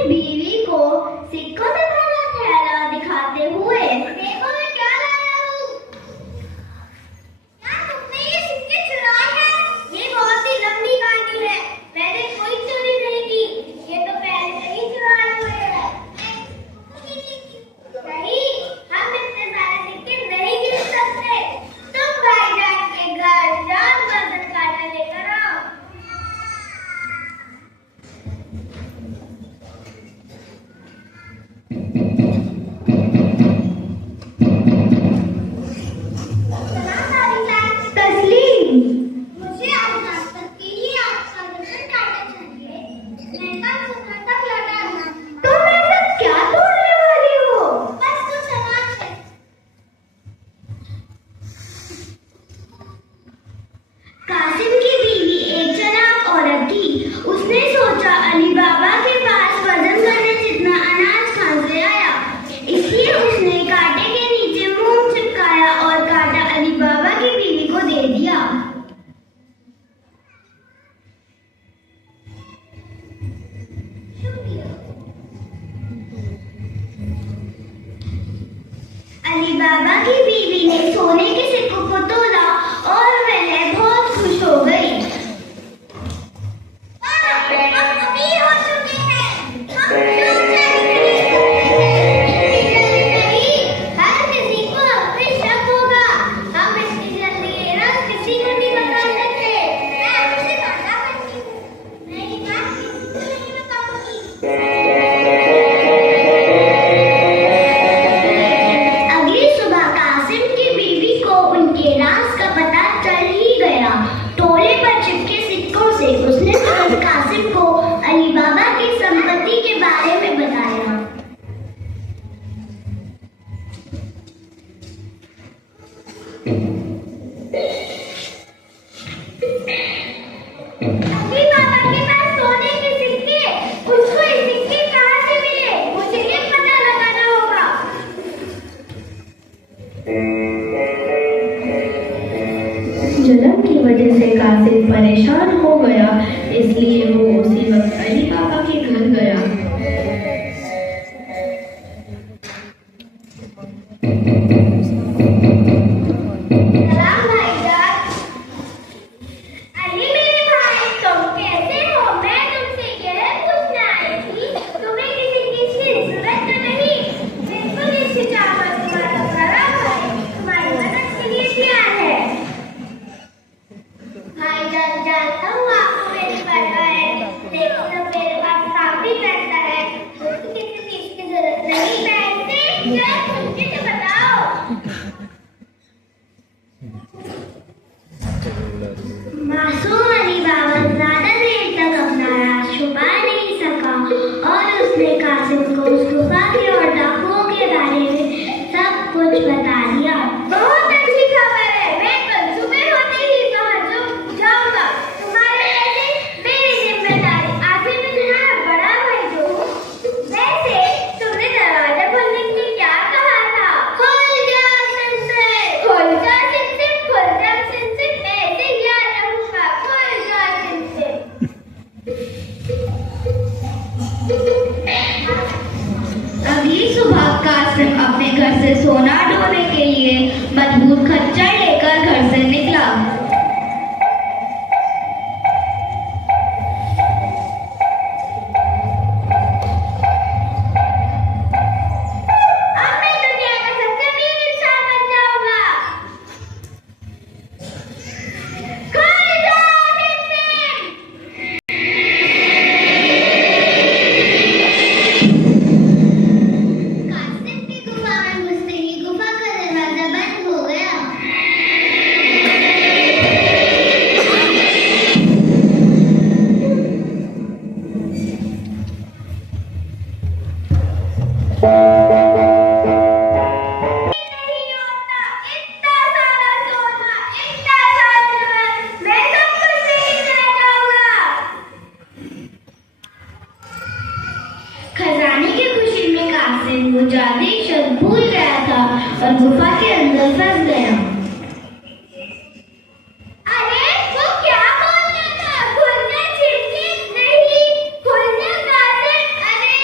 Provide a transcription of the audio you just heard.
अपनी बीवी को सिक्कों से भरा थैला दिखाते हुए, देखो मैं क्या लाया हूँ। क्या तुमने ये सिक्के चुराए हैं? ये बहुत ही लंबी कहानी है। मैंने कोई चोरी नहीं की, ये तो पहले से ही चुराए हुए हैं। नहीं, हम इतने सारे सिक्के नहीं गिन सकते। तुम भाईजान के घर जान बर्तन काटा लेकर आओ। तस्लीम, मुझे आज नाश्ते के लिए आपका बर्तन काटा चाहिए। मैं कल सुबह तक लौटा दूंगा। तुम ऐसा क्या तोड़ने वाली हो? बस कुछ अनाज है। कासिम की बीवी एक चालाक औरत थी। उसने सोचा अली बाबा के पास वजन करने जितना अनाज कहां से आया, इसलिए उसने कांटे के नीचे मुंह चिपकाया और कांटा अली बाबा की बीवी को दे दिया। अली बाबा की बीवी ने सोने के सिक्कों को तोला और वह बहुत खुश हो गई। हम अमीर हो चुके हैं। हम नहीं, हर किसी को हम पे शक होगा। हम इतनी जल्दी ये राज किसी को नहीं बता सकते। मैं आपसे वादा करती हूँ, मैं ये बात किसी को नहीं बताऊंगी। अगली सुबह कासिम की बीवी को उनके राज का पता चल ही गया। टोले पर चिपके सिक्कों से उसने तुरंत कासिम को अली बाबा की संपत्ति के बारे में बताया। अली बाबा के पास सोने के सिक्के, उसको ये सिक्के कहाँ से मिले, मुझे ये पता लगाना होगा। जलन की वजह से कासिम परेशान हो गया, इसलिए वो उसी वक्त अली बाबा के घर गया। सलाम भाईजान। अली मेरे भाई, तुम कैसे हो? मैं तुमसे यह पूछने आई थी, तुम्हें किसी चीज की जरूरत तो नहीं? बिल्कुल हिचकिचाहट तुम्हारा बड़ा भाई तुम्हारी मदद के लिए तैयार है। भाईजान, जानता हूँ आपको मेरी परवाह है, लेकिन अब मेरे पास काफी पैसा है। मुझे किसी चीज की जरूरत नहीं। पैसे क्या मुझे तो बताओ। मासूम अली बाबा ज्यादा देर तक अपना राज छुपा नहीं सका और उसने कासिम को उस गुफा के और डाकुओं के बारे में सब कुछ बता दिया। बहुत अच्छी खबर है, मैं कल सुबह होते ही वहां जाऊंगा। तुम्हारे ऐसे मेरी जिम्मेदारी। आखिर में तुम्हारा बड़ा भाई जो हूँ। वैसे तुमने दरवाजा खोलने के लिए क्या कहा था? खुल जा सिमसिम, खुल जा सिमसिम, खुल जा सिमसिम, मैं ऐसे याद रखूंगा। खुल जा सिमसिम। अगली सुबह कासिम अपने घर से सोना ढोने के लिए मजबूत खच्चर लेकर घर से निकला। अब मैं दुनिया का सबसे अमीर इंसान बन जाऊंगा। खुल जा सिमसिम। कासिम की गुफा में घुसते ही गुफा का दरवाजा बंद हो गया। नहीं होता, इतना सारा सोना, इतना सारा जवान, मैं सब कुछ नहीं ले जाऊंगा। खजाने की खुशी में कासिम वो जादुई शब्द भूल गया था और गुफा के अंदर फंस गया। अरे वो क्या बोल रहा था? खुलने खिड़की नहीं, खुलने कासिम। अरे